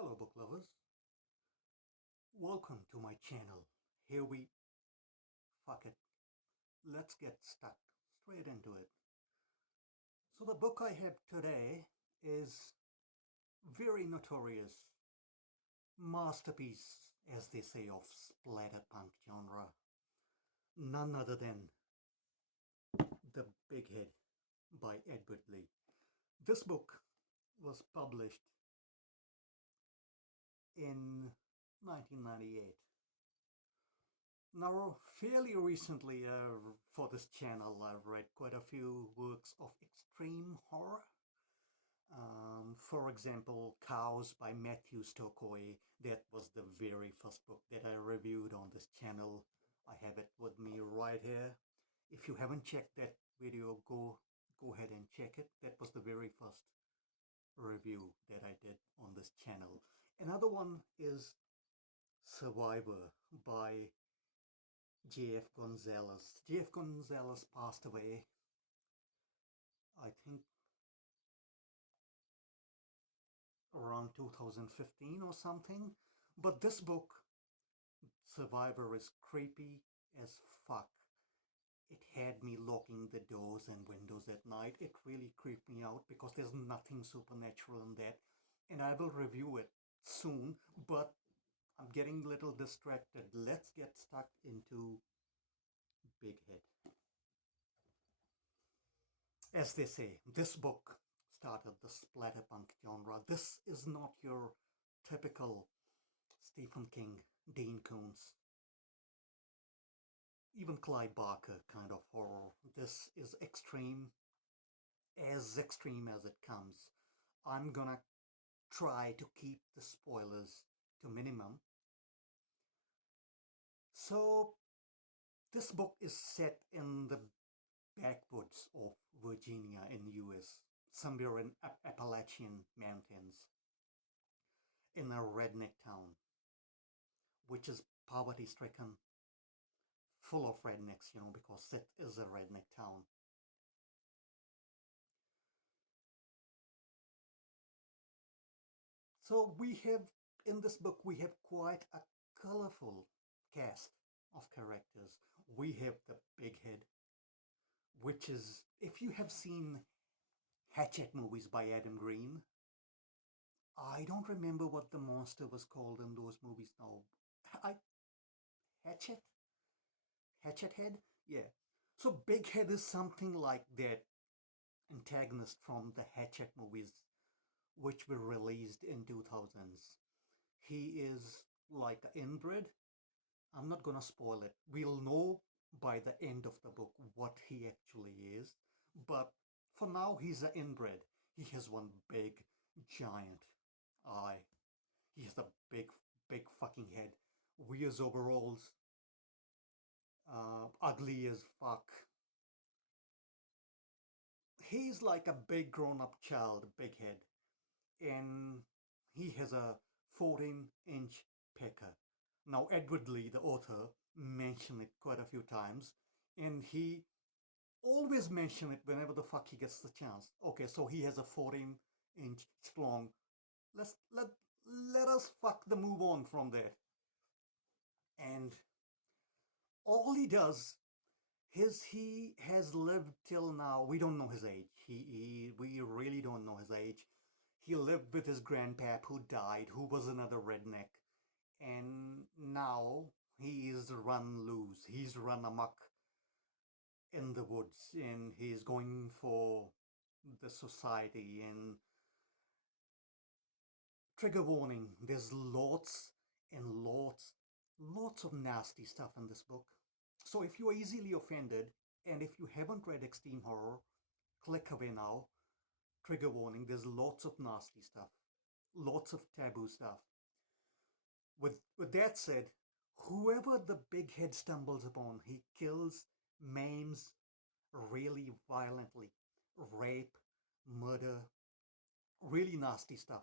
Hello book lovers, welcome to my channel. Here we, fuck it, let's get stuck straight into it. So the book I have today is very notorious masterpiece, as they say, of splatterpunk genre. None other than The Bighead by Edward Lee. This book was published in 1998. Now, fairly recently, for this channel, I've read quite a few works of extreme horror. For example, Cows by Matthew Stokely. That was the very first book that I reviewed on this channel. I have it with me right here. If you haven't checked that video, go ahead and check it. That was the very first review that I did on this channel. Another one is Survivor by J.F. Gonzalez. J.F. Gonzalez passed away, I think, around 2015 or something. But this book, Survivor, is creepy as fuck. It had me locking the doors and windows at night. It really creeped me out because there's nothing supernatural in that. And I will review it soon, but I'm getting a little distracted. Let's get stuck into Bighead. As they say, this book started the splatterpunk genre. This is not your typical Stephen King, Dean Koontz, even Clive Barker kind of horror. This is extreme as it comes. I'm gonna try to keep the spoilers to minimum. So this book is set in the backwoods of Virginia in the US, somewhere in Appalachian Mountains, in a redneck town, which is poverty-stricken, full of rednecks, because it is a redneck town. So in this book, we have quite a colorful cast of characters. We have the Bighead, which is, if you have seen Hatchet movies by Adam Green, I don't remember what the monster was called in those movies now. Hatchet? Hatchet Head? Yeah. So Bighead is something like that antagonist from the Hatchet movies, which were released in 2000s. He is like an inbred. I'm not gonna spoil it. We'll know by the end of the book what he actually is. But for now, he's an inbred. He has one big, giant eye. He has a big fucking head. Wears overalls. Ugly as fuck. He's like a big grown-up child, big head. And he has a 14-inch pecker. Now, Edward Lee, the author, mentioned it quite a few times, and he always mentions it whenever the fuck he gets the chance. Okay, so he has a 14-inch long. Let us fuck the move on from there. And all he does is he has lived till now. We don't know his age. We really don't know his age. He lived with his grandpap who died, who was another redneck. And now he's run loose. He's run amok in the woods, and he's going for the society. And trigger warning, there's lots and lots of nasty stuff in this book. So if you're easily offended, and if you haven't read extreme horror, click away now. Trigger warning, there's lots of nasty stuff, lots of taboo stuff. With that said, whoever the Bighead stumbles upon, he kills, maims really violently, rape, murder, really nasty stuff,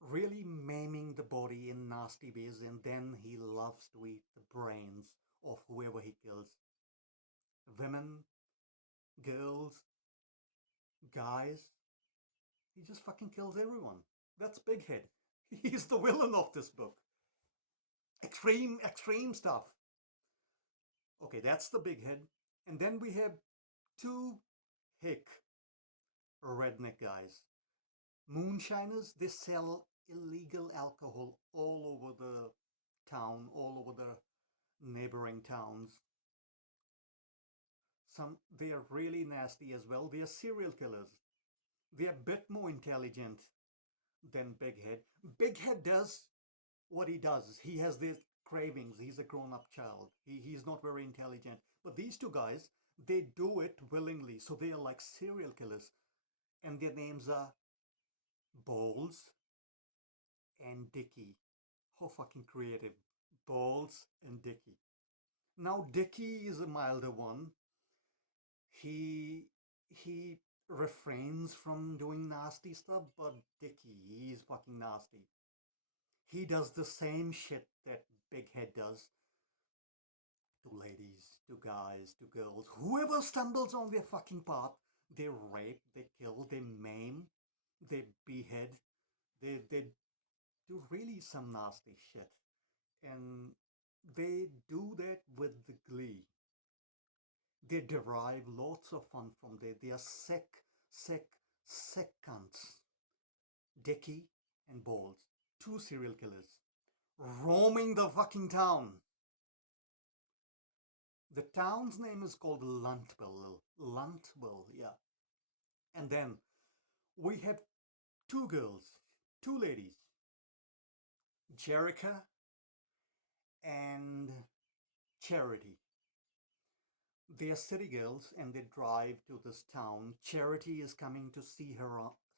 really maiming the body in nasty ways, and then he loves to eat the brains of whoever he kills. Women, girls, guys, he just fucking kills everyone. That's Bighead. He's the villain of this book. Extreme, extreme stuff. Okay, that's the Bighead. And then we have two hick redneck guys. Moonshiners, they sell illegal alcohol all over the town, all over the neighboring towns. Some they are really nasty as well. They are serial killers. They are a bit more intelligent than Bighead. Bighead does what he does. He has these cravings. He's a grown-up child. He's not very intelligent. But these two guys, they do it willingly. So they are like serial killers. And their names are Bowles and Dicky. How fucking creative. Bowles and Dicky. Now Dicky is a milder one. He refrains from doing nasty stuff, but Dicky, he's fucking nasty. He does the same shit that Bighead does to ladies, to guys, to girls. Whoever stumbles on their fucking path, they rape, they kill, they maim, they behead, they do really some nasty shit. And they do that with the glee. They derive lots of fun from that. They are sick cunts. Dicky and Balls, two serial killers, roaming the fucking town. The town's name is called Luntville. Luntville, yeah. And then we have two girls, two ladies, Jerica and Charity. They are city girls and they drive to this town. Charity is coming to see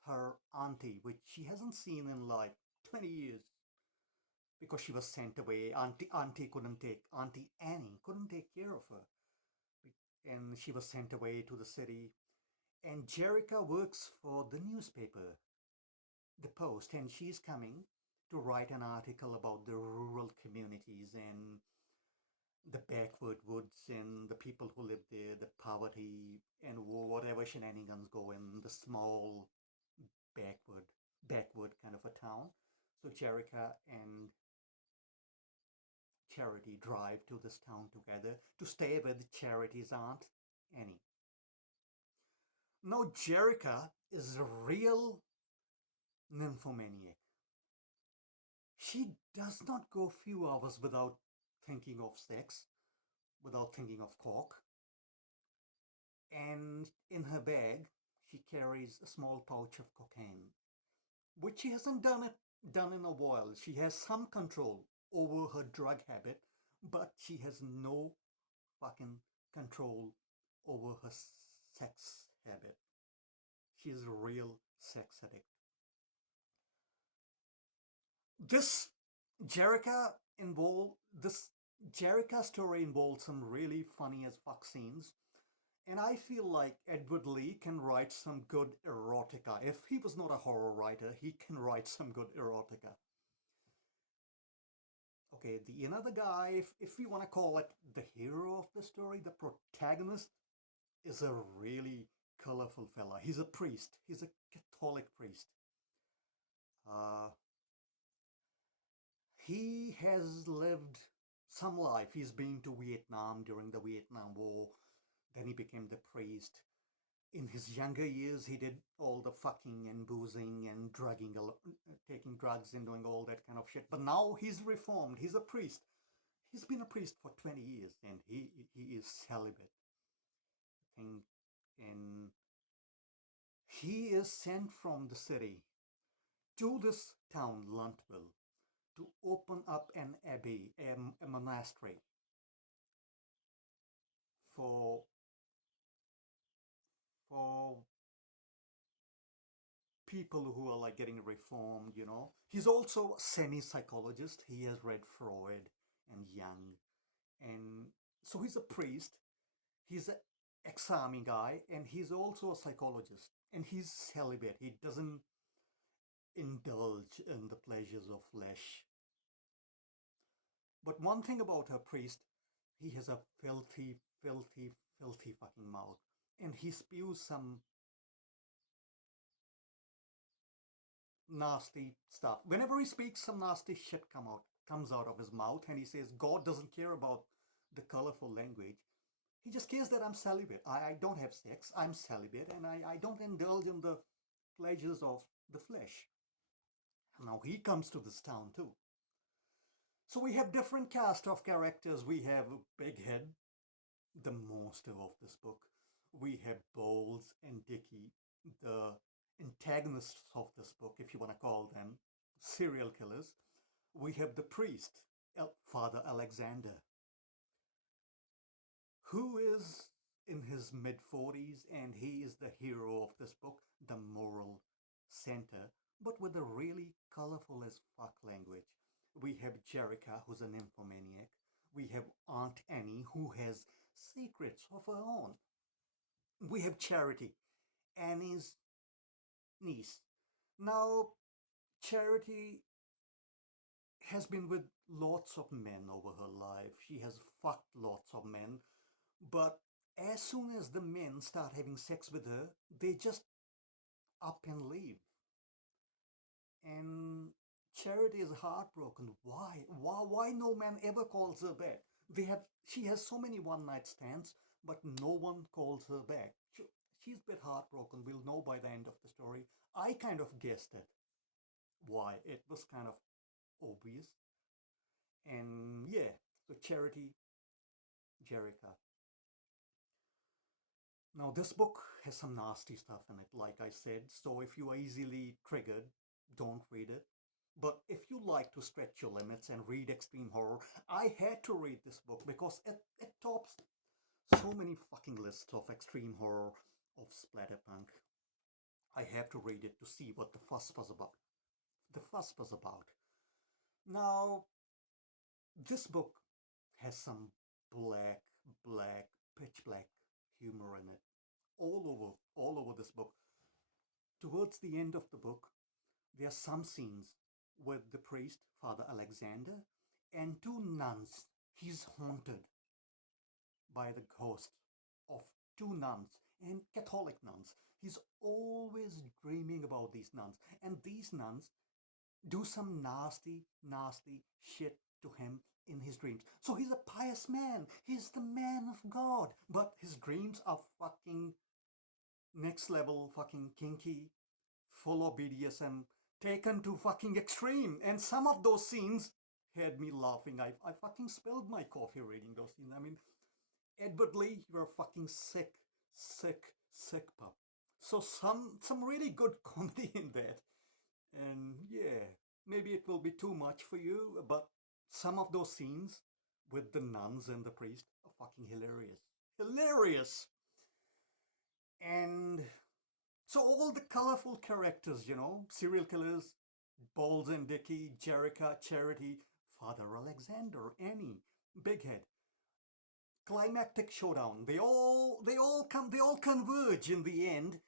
her auntie, which she hasn't seen in like 20 years because she was sent away. Auntie Annie couldn't take care of her. And she was sent away to the city. And Jerica works for the newspaper, the Post, and she's coming to write an article about the rural communities and the backward woods and the people who live there, the poverty and whatever shenanigans go in the small backward backward kind of a town. So Jerica and Charity drive to this town together to stay with Charity's aunt Annie. Now Jerica is a real nymphomaniac. She does not go a few hours without thinking of sex, without thinking of cock. And in her bag, she carries a small pouch of cocaine, which she hasn't done in a while. She has some control over her drug habit, but she has no fucking control over her sex habit. She's a real sex addict. This this Jerica story involved some really funny as fuck scenes. And I feel like Edward Lee can write some good erotica. If he was not a horror writer, he can write some good erotica. Okay, the another guy, if you want to call it the hero of the story, the protagonist is a really colorful fella. He's a priest. He's a Catholic priest. Uh, he has lived some life. He's been to Vietnam during the Vietnam War. Then he became the priest. In his younger years, he did all the fucking and boozing and taking drugs and doing all that kind of shit. But now he's reformed. He's a priest. He's been a priest for 20 years and he is celibate. I think, and he is sent from the city to this town, Luntville, to open up an abbey, a monastery for for people who are like getting reformed, you know. He's also a semi-psychologist. He has read Freud and Jung. And so he's a priest. He's an ex-army guy. And he's also a psychologist. And he's celibate. He doesn't indulge in the pleasures of flesh. But one thing about a priest, he has a filthy fucking mouth. And he spews some nasty stuff. Whenever he speaks, some nasty shit comes out of his mouth, and he says God doesn't care about the colorful language. He just cares that I'm celibate. I don't have sex. I'm celibate, and I don't indulge in the pleasures of the flesh. Now he comes to this town too. So we have different cast of characters. We have Bighead, the monster of this book. We have Bowles and Dicky, the antagonists of this book, if you want to call them serial killers. We have the priest, Father Alexander, who is in his mid 40s, and he is the hero of this book, the moral center, but with a really colorful as fuck language. We have Jerica, who's an nymphomaniac. We have Aunt Annie, who has secrets of her own. We have Charity, Annie's niece. Now, Charity has been with lots of men over her life. She has fucked lots of men. But as soon as the men start having sex with her, they just up and leave. And Charity is heartbroken. Why? Why no man ever calls her back? She has so many one night stands, but no one calls her back. She's a bit heartbroken. We'll know by the end of the story. I kind of guessed it. Why? It was kind of obvious. And yeah, so Charity, Jerica. Now, this book has some nasty stuff in it, like I said, so if you are easily triggered, don't read it. But if you like to stretch your limits and read extreme horror, I had to read this book because it tops so many fucking lists of extreme horror of Splatterpunk. I have to read it to see what the fuss was about. The fuss was about. Now, this book has some black, black, pitch black humor in it. All over this book. Towards the end of the book, there are some scenes with the priest, Father Alexander, and two nuns. He's haunted by the ghost of two nuns, and Catholic nuns. He's always dreaming about these nuns, and these nuns do some nasty, nasty shit to him in his dreams. So he's a pious man. He's the man of God, but his dreams are fucking next level, fucking kinky, full of BDSM, taken to fucking extreme. And some of those scenes had me laughing. I fucking spilled my coffee reading those scenes. I mean, Edward Lee, you're a fucking sick, sick, sick pup. So some really good comedy in that. And yeah, maybe it will be too much for you, but some of those scenes with the nuns and the priest are fucking hilarious. Hilarious! And so all the colorful characters, serial killers, Balls and Dicky, Jerica, Charity, Father Alexander, Annie, Bighead, climactic showdown. They all converge in the end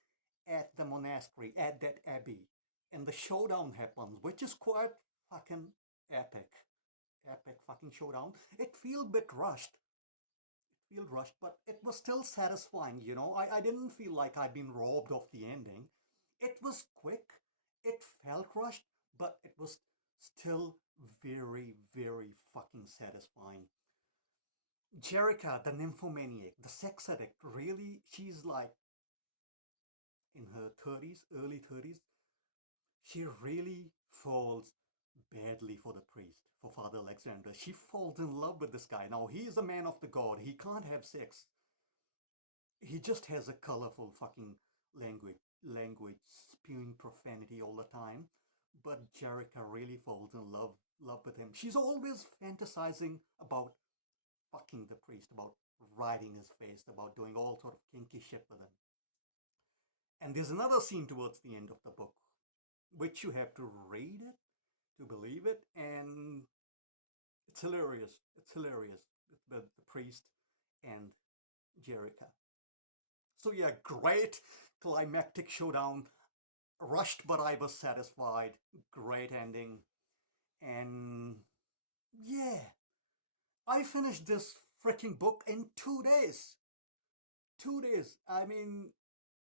at the monastery, at that abbey, and the showdown happens, which is quite fucking epic. Epic fucking showdown. It feels a bit rushed. Feel rushed, but it was still satisfying. I didn't feel like I'd been robbed of the ending. It was quick, it felt rushed, but it was still very, very fucking satisfying. Jerica, the nymphomaniac, the sex addict, really, she's like in her 30s, early 30s. She really falls badly for the priest, for Father Alexander. She falls in love with this guy. Now, he's a man of the god. He can't have sex. He just has a colorful fucking language spewing profanity all the time. But Jerica really falls in love with him. She's always fantasizing about fucking the priest, about riding his face, about doing all sort of kinky shit with him. And there's another scene towards the end of the book, which you have to read it to believe it, and it's hilarious. It's hilarious. The priest and Jerica. So yeah, great climactic showdown. Rushed, but I was satisfied. Great ending. And yeah, I finished this freaking book in 2 days. 2 days. I mean,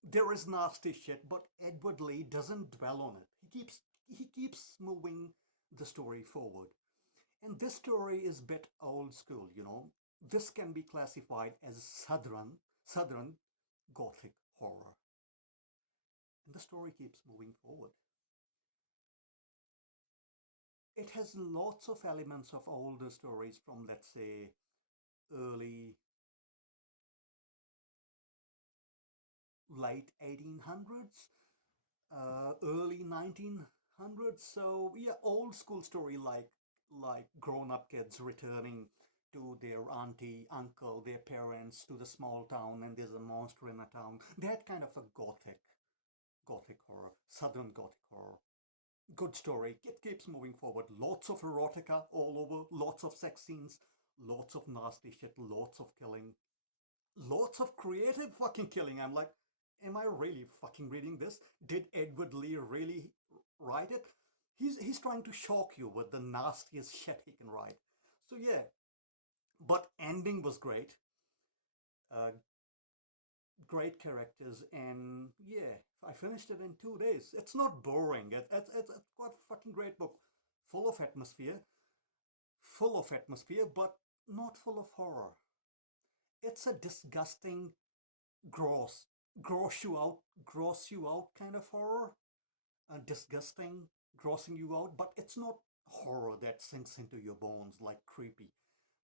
there is nasty shit, but Edward Lee doesn't dwell on it. He he keeps moving the story forward. And this story is a bit old school, you know. This can be classified as southern Gothic horror. And the story keeps moving forward. It has lots of elements of older stories from, let's say, early, late 1800s, early 1900s. So yeah, old school story like grown-up kids returning to their auntie, uncle, their parents to the small town, and there's a monster in a town. That kind of a gothic horror, southern gothic horror. Good story. It keeps moving forward. Lots of erotica all over, lots of sex scenes, lots of nasty shit, lots of killing, lots of creative fucking killing. I'm like, am I really fucking reading this? Did Edward Lee really write it? He's trying to shock you with the nastiest shit he can write. So yeah, but ending was great. Uh, Great characters, and yeah, I finished it in 2 days. It's not boring. It's quite a fucking great book, full of atmosphere, but not full of horror. It's a disgusting, gross, gross you out kind of horror. Disgusting, grossing you out, but it's not horror that sinks into your bones like creepy.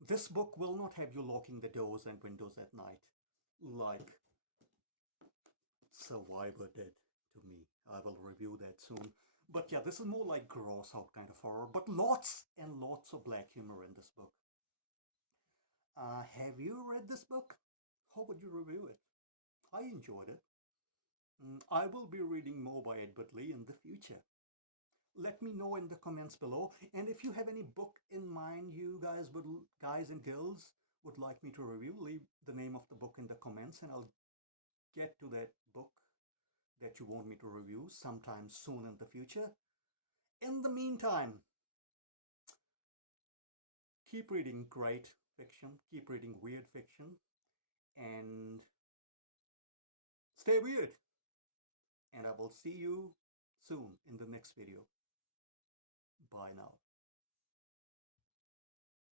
This book will not have you locking the doors and windows at night, like Survivor did to me. I will review that soon. But yeah, this is more like gross out kind of horror, but lots and lots of black humor in this book. Have you read this book? How would you review it? I enjoyed it. I will be reading more by Edward Lee in the future. Let me know in the comments below. And if you have any book in mind you guys and girls would like me to review, leave the name of the book in the comments and I'll get to that book that you want me to review sometime soon in the future. In the meantime, keep reading great fiction, keep reading weird fiction, and stay weird. And I will see you soon in the next video. Bye now.